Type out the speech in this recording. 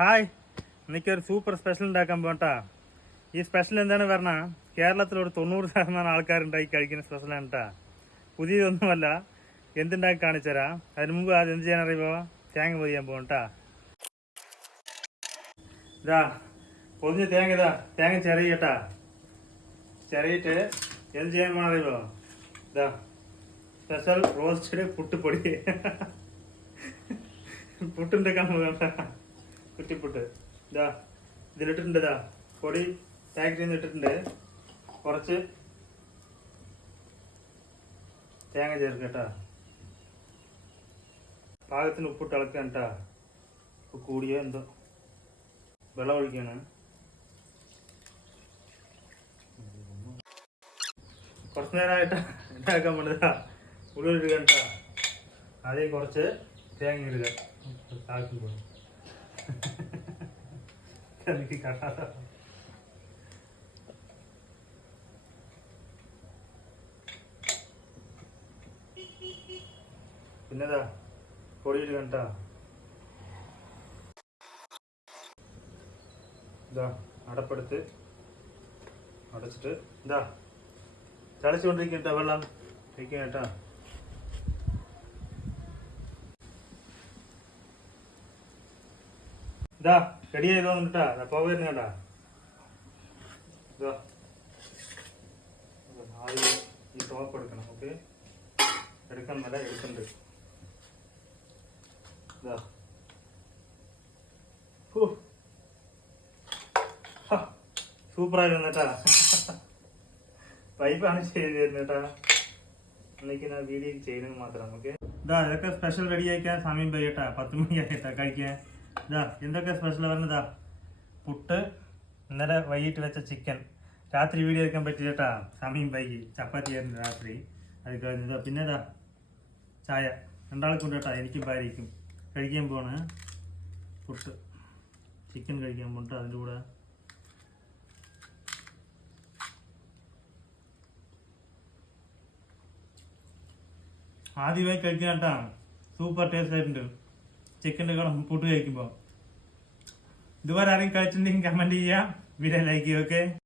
Hi. എനിക്കൊരു super special ഉണ്ടാക്കാൻ പോട്ടാ. ഈ സ്പെഷ്യൽ എന്താണ് പറഞ്ഞാൽ കേരളത്തിലൊരു തൊണ്ണൂറ് ശതമാനം ആൾക്കാരുണ്ടാക്കി കഴിക്കുന്ന സ്പെഷ്യലാണ് കേട്ടാ പുതിയതൊന്നുമല്ല. എന്തുണ്ടാക്കി കാണിച്ചു തരാം അതിന് മുമ്പ് അത് എന്ത് ചെയ്യാൻ അറിയുമോ തേങ്ങ പൊതിയാൻ പോകും കേട്ടാ ഇതാ പൊതിഞ്ഞ തേങ്ങ ഇതാ. തേങ്ങ ചെറിയട്ടാ ചെറിയിട്ട് എന്ത് ചെയ്യാൻ പോകണം അറിയുമോ ഇതാ സ്പെഷ്യൽ റോസ്റ്റഡ് പുട്ടുപൊടി. പുട്ടുണ്ടാക്കാൻ പോകണ്ട കുറ്റിപ്പുട്ട് ഇതാ ഇതിലിട്ടിട്ടുണ്ട് ഇതാ. പൊടി പാക്ക് ചെയ്തിട്ടിട്ടുണ്ട് കുറച്ച് തേങ്ങ ചേർക്കുക കേട്ടാ. പാകത്തിന് ഉപ്പിട്ട് ഇളക്കാൻ കേട്ടാ. ഉപ്പ് കൂടിയോ എന്തോ. വെള്ളം ഒഴിക്കാണ് കുറച്ച് നേരമായിട്ട് ഉണ്ടാക്കാൻ വേണ്ടതാ ഉള്ളി ഇടുക കേട്ടാ. ആദ്യം കുറച്ച് തേങ്ങ ഇടുക. താക്കി പോകും എനിക്ക് കാണാതെ. പിന്നെതാ പൊടിയിട്ട് കണ്ടാ. ഇതാ അടപ്പെടുത്ത് അടച്ചിട്ട് ഇതാ ചളിച്ചുകൊണ്ടിരിക്കട്ട വെള്ളം. കഴിക്കാൻ കേട്ടാ. ഇതാ റെഡി ആയതോ എന്നിട്ടാ? പോക വരുന്ന കേട്ടാ ഇതാ. ആദ്യം ഈ ടോപ്പ് എടുക്കണം ഓക്കെ എടുക്കണം മേലെ എടുക്കണ്ട്. ഇതാ. സൂപ്പറായി വന്നിട്ടാ. പൈപ്പാണ് ചെയ്ത് തരുന്നേട്ടാ. അന്നേക്ക് ഞാൻ വീഡിയോ ചെയ്യുന്നത് മാത്രം ഓക്കെ ഇതാ ഇതൊക്കെ സ്പെഷ്യൽ റെഡി ആയിക്കാൻ സമയം പോയിട്ടാ പത്ത് മണിയായിട്ടാ കഴിക്കാൻ. ഇതാ എന്തൊക്കെ സ്പെഷ്യൽ പറഞ്ഞതാ പുട്ട് ഇന്നലെ വൈകിട്ട് വെച്ച ചിക്കൻ രാത്രി വീഡിയോ എടുക്കാൻ പറ്റിയിട്ടാ സമയം വൈകി. ചപ്പാത്തി ആയിരുന്നു രാത്രി. അത് കഴിഞ്ഞതാ പിന്നെ ഇതാ ചായ. രണ്ടാളെ കൊണ്ടുട്ടാ എനിക്കും ഭാര്യയ്ക്കും. കഴിക്കാൻ പോണ് പുട്ട്. ചിക്കൻ കഴിക്കാൻ പോണിട്ട് അതിന്റെ കൂടെ. ആദ്യമായി കഴിക്കാൻ കേട്ടാ സൂപ്പർ ടേസ്റ്റ് ആയിട്ടുണ്ട്. ചിക്കന്റെ കൂടെ പുട്ട് കഴിക്കുമ്പോൾ ഇതുവരെ ആരെങ്കിലും കഴിച്ചിട്ടുണ്ടെങ്കിൽ കമന്റ് ചെയ്യാം വീഡിയോ ലൈക്ക് ചെയ്യുക ഓക്കെ